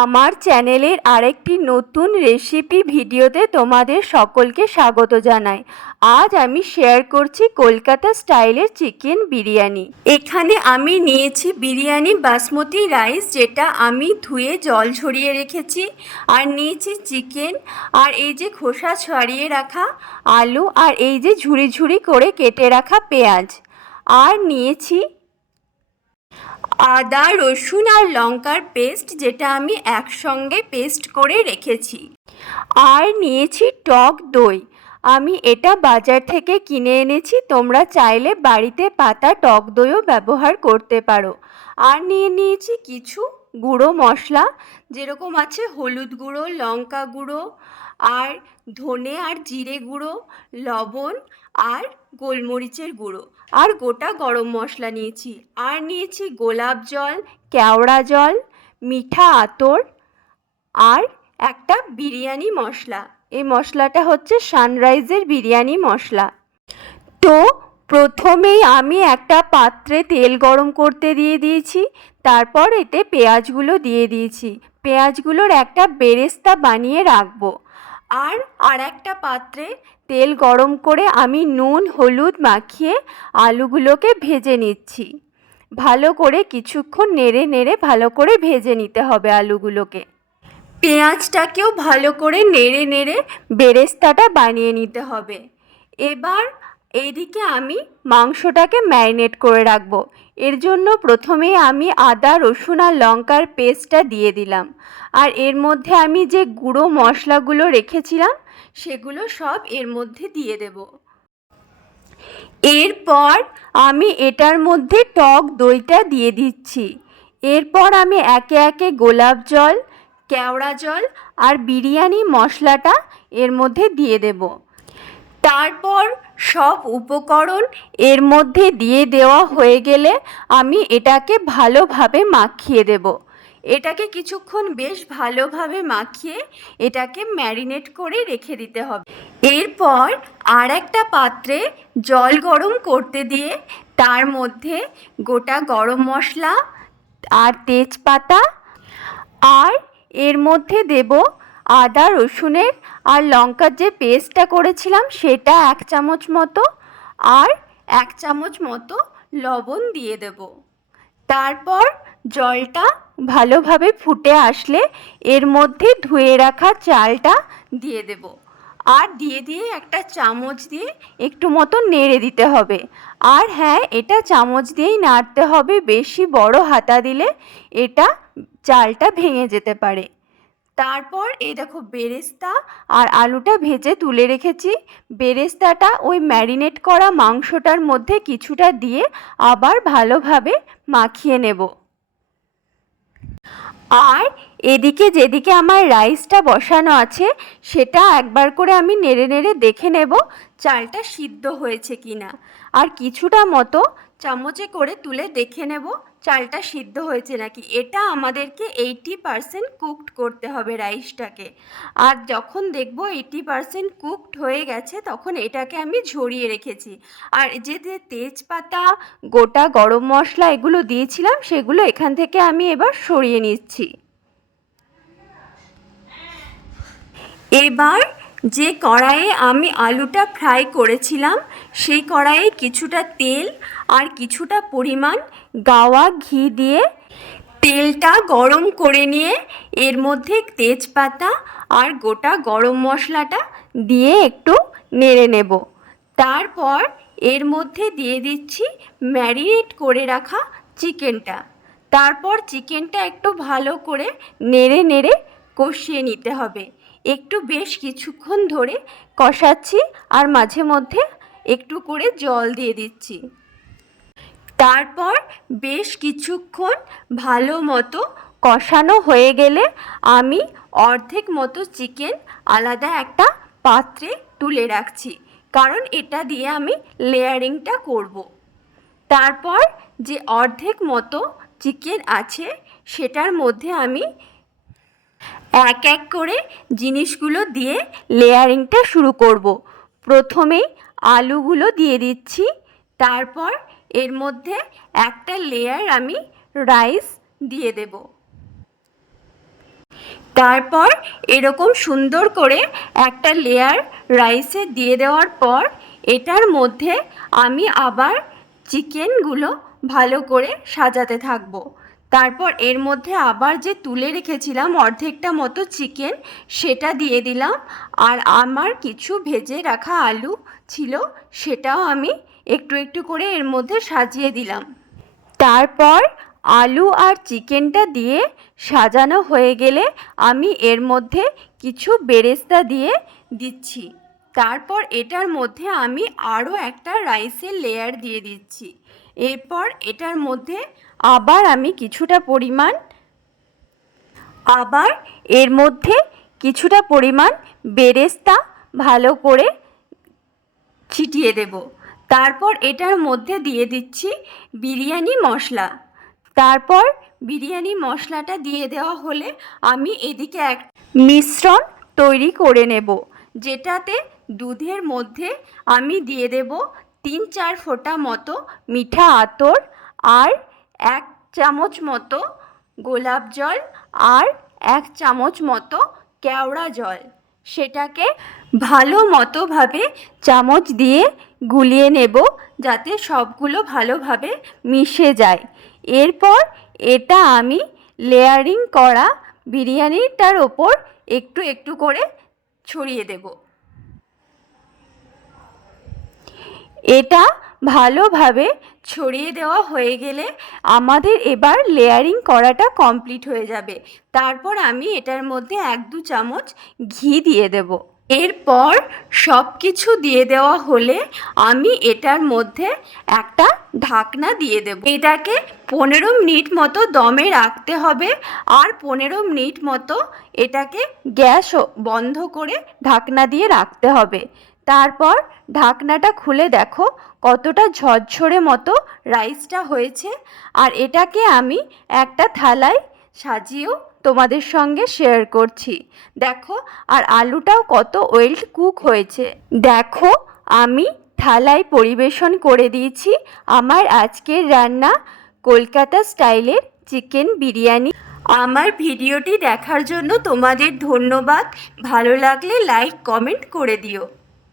আমার চ্যানেলের আরেকটি নতুন রেসিপি ভিডিওতে তোমাদের সকলকে স্বাগত জানাই। আজ আমি শেয়ার করছি কলকাতা স্টাইলের চিকেন বিরিয়ানি। এখানে আমি নিয়েছি বিরিয়ানি বাসমতি রাইস, যেটা আমি ধুয়ে জল ঝরিয়ে রেখেছি, আর নিয়েছি চিকেন, আর এই যে খোসা ছাড়িয়ে রাখা আলু, আর এই যে ঝুড়ি ঝুড়ি করে কেটে রাখা পেঁয়াজ। আর নিয়েছি আদা, রসুন আর লঙ্কার পেস্ট যেটা আমি একসঙ্গে পেস্ট করে রেখেছি। আর নিয়েছি টক দই। আমি এটা বাজার থেকে কিনে এনেছি, তোমরা চাইলে বাড়িতে পাতা টক দইও ব্যবহার করতে পারো। আর নিয়ে নিয়েছি কিছু গুঁড়ো মশলা, যেরকম আছে হলুদ গুঁড়ো, লঙ্কা গুঁড়ো, আর ধনে আর জিরে গুঁড়ো, লবণ আর গোলমরিচের গুঁড়ো। আর গোটা গরম মশলা নিয়েছি। আর নিয়েছি গোলাপ জল, কেওড়া জল, মিঠা আতর আর একটা বিরিয়ানি মশলা। এই মশলাটা হচ্ছে সানরাইজের বিরিয়ানি মশলা। তো প্রথমেই আমি একটা পাত্রে তেল গরম করতে দিয়ে দিয়েছি। তারপর এতে পেঁয়াজগুলো দিয়ে দিয়েছি। পেঁয়াজগুলোর একটা বেরেস্তা বানিয়ে রাখব। আর আর একটা পাত্রে তেল গরম করে আমি নুন, হলুদ মাখিয়ে আলুগুলোকে ভেজে নিচ্ছি। ভালো করে কিছুক্ষণ নেড়ে নেড়ে ভালো করে ভেজে নিতে হবে আলুগুলোকে। পেঁয়াজটাকেও ভালো করে নেড়ে নেড়ে বেরেস্তাটা বানিয়ে নিতে হবে। এবার এইদিকে আমি মাংসটাকে ম্যারিনেট করে রাখব। এর জন্য প্রথমে আমি আদা, রসুন আর লঙ্কার পেস্টটা দিয়ে দিলাম। আর এর মধ্যে আমি যে গুঁড়ো মশলাগুলো রেখেছিলাম, সেগুলো সব এর মধ্যে দিয়ে দেব। এরপর আমি এটার মধ্যে টক দইটা দিয়ে দিচ্ছি। এরপর আমি একে একে গোলাপ জল, কেওড়া জল আর বিরিয়ানি মশলাটা এর মধ্যে দিয়ে দেব। তারপর সব উপকরণ এর মধ্যে দিয়ে দেওয়া হয়ে গেলে আমি এটাকে ভালোভাবে মাখিয়ে দেব। এটাকে কিছুক্ষণ বেশ ভালোভাবে মাখিয়ে এটাকে ম্যারিনেট করে রেখে দিতে হবে। এরপর আর একটা পাত্রে জল গরম করতে দিয়ে তার মধ্যে গোটা গরম মশলা আর তেজপাতা আর এর মধ্যে দেব আদা, রসুনের আর লঙ্কার যে পেস্টটা করেছিলাম সেটা এক চামচ মতো আর এক চামচ মতো লবণ দিয়ে দেব। তারপর জলটা ভালোভাবে ফুটে আসলে এর মধ্যে ধুয়ে রাখা চালটা দিয়ে দেব। আর দিয়ে দিয়ে একটা চামচ দিয়ে একটু মতো নেড়ে দিতে হবে। আর হ্যাঁ এটা চামচ দিয়েই নাড়তে হবে, বেশি বড় হাতা দিলে এটা চালটা ভেঙে যেতে পারে। তারপর এই দেখো বেরেস্তা আর আলুটা ভেজে তুলে রেখেছি। বেরেস্তাটা ওই ম্যারিনেট করা মাংসটার মধ্যে কিছুটা দিয়ে আবার ভালোভাবে মাখিয়ে নেব। আর এদিকে যেদিকে আমার রাইসটা বসানো আছে, সেটা একবার করে আমি নেড়ে নেড়ে দেখে নেব চালটা সিদ্ধ হয়েছে কি না আর কিছুটা মতো চামচে করে তুলে দেখে নেব চালটা সিদ্ধ হয়েছে নাকি। এটা আমাদেরকে এইটি পারসেন্ট কুকড করতে হবে রাইসটাকে আর যখন দেখব এইটি পারসেন্ট কুকড হয়ে গেছে, তখন এটাকে আমি ঝরিয়ে রেখেছি। আর যে যে তেজপাতা, গোটা গরম মশলা এগুলো দিয়েছিলাম, সেগুলো এখান থেকে আমি এবার সরিয়ে নিচ্ছি। এবার যে কড়াইয়ে আমি আলুটা ফ্রাই করেছিলাম সেই কড়াইয়ে কিছুটা তেল আর কিছুটা পরিমাণ গাওয়া ঘি দিয়ে তেলটা গরম করে নিয়ে এর মধ্যে তেজপাতা আর গোটা গরম মশলাটা দিয়ে একটু নেড়ে নেব। তারপর এর মধ্যে দিয়ে দিচ্ছি ম্যারিনেট করে রাখা চিকেনটা। তারপর চিকেনটা একটু ভালো করে নেড়ে নেড়ে কষিয়ে নিতে হবে। একটু বেশ কিছুক্ষণ ধরে কষাচ্ছি আর মাঝে মধ্যে একটু করে জল দিয়ে দিচ্ছি তারপর বেশ কিছুক্ষণ ভালো মতো কষানো হয়ে গেলে আমি অর্ধেক মতো চিকেন আলাদা একটা পাত্রে তুলে রাখছি, কারণ এটা দিয়ে আমি লেয়ারিংটা করব। তারপর যে অর্ধেক মতো চিকেন আছে, সেটার মধ্যে আমি এক এক করে জিনিসগুলো দিয়ে লেয়ারিংটা শুরু করব। প্রথমেই আলুগুলো দিয়ে দিচ্ছি। তারপর এর মধ্যে একটা লেয়ার আমি রাইস দিয়ে দেব। তারপর এরকম সুন্দর করে একটা লেয়ার রাইসে দিয়ে দেওয়ার পর এটার মধ্যে আমি আবার চিকেনগুলো ভালো করে সাজাতে থাকব। তারপর এর মধ্যে আবার যে তুলে রেখেছিলাম অর্ধেকটা মতো চিকেন, সেটা দিয়ে দিলাম। আর আমার কিছু ভেজে রাখা আলু ছিল, সেটাও আমি একটু একটু করে এর মধ্যে সাজিয়ে দিলাম। তারপর আলু আর চিকেনটা দিয়ে সাজানো হয়ে গেলে আমি এর মধ্যে কিছু বেরেস্তা দিয়ে দিচ্ছি। তারপর এটার মধ্যে আমি আরও একটা রাইসের লেয়ার দিয়ে দিচ্ছি। এরপর এটার মধ্যে আবার আমি কিছুটা পরিমাণ, আবার এর মধ্যে কিছুটা পরিমাণ বেরেস্তা ভালো করে ছিটিয়ে দেব। তারপর এটার মধ্যে দিয়ে দিচ্ছি বিরিয়ানি মশলা। তারপর বিরিয়ানি মশলাটা দিয়ে দেওয়া হলে আমি এদিকে এক মিশ্রণ তৈরি করে নেব, যেটাতে দুধের মধ্যে আমি দিয়ে দেব তিন চার ফোঁটা মতো মিঠা আতর আর এক চামচ মতো গোলাপ জল আর এক চামচ মতো কেওড়া জল। সেটাকে ভালো মতোভাবে চামচ দিয়ে গুলিয়ে নেব যাতে সবগুলো ভালোভাবে মিশে যায়। এরপর এটা আমি লেয়ারিং করা বিরিয়ানিটার ওপর একটু একটু করে ছড়িয়ে দেব। এটা ভালোভাবে ছড়িয়ে দেওয়া হয়ে গেলে আমাদের এবার লেয়ারিং করাটা কমপ্লিট হয়ে যাবে। তারপর আমি এটার মধ্যে এক দু চামচ ঘি দিয়ে দেব। এরপর সব কিছু দিয়ে দেওয়া হলে আমি এটার মধ্যে একটা ঢাকনা দিয়ে দেব। এটাকে পনেরো মিনিট মতো দমে রাখতে হবে আর পনেরো মিনিট মতো এটাকে গ্যাস বন্ধ করে ঢাকনা দিয়ে রাখতে হবে। তারপর ঢাকনাটা খুলে দেখো, কতটা ঝরঝরে মতো রাইসটা হয়েছে। আর এটাকে আমি একটা থালায় সাজিয়েও তোমাদের সঙ্গে শেয়ার করছি। দেখো, আর আলুটাও কত ওয়েল কুক হয়েছে। দেখো, আমি থালায় পরিবেশন করে দিয়েছি আমার আজকের রান্না কলকাতা স্টাইলের চিকেন বিরিয়ানি। আমার ভিডিওটি দেখার জন্য তোমাদের ধন্যবাদ। ভালো লাগলে লাইক কমেন্ট করে দিও।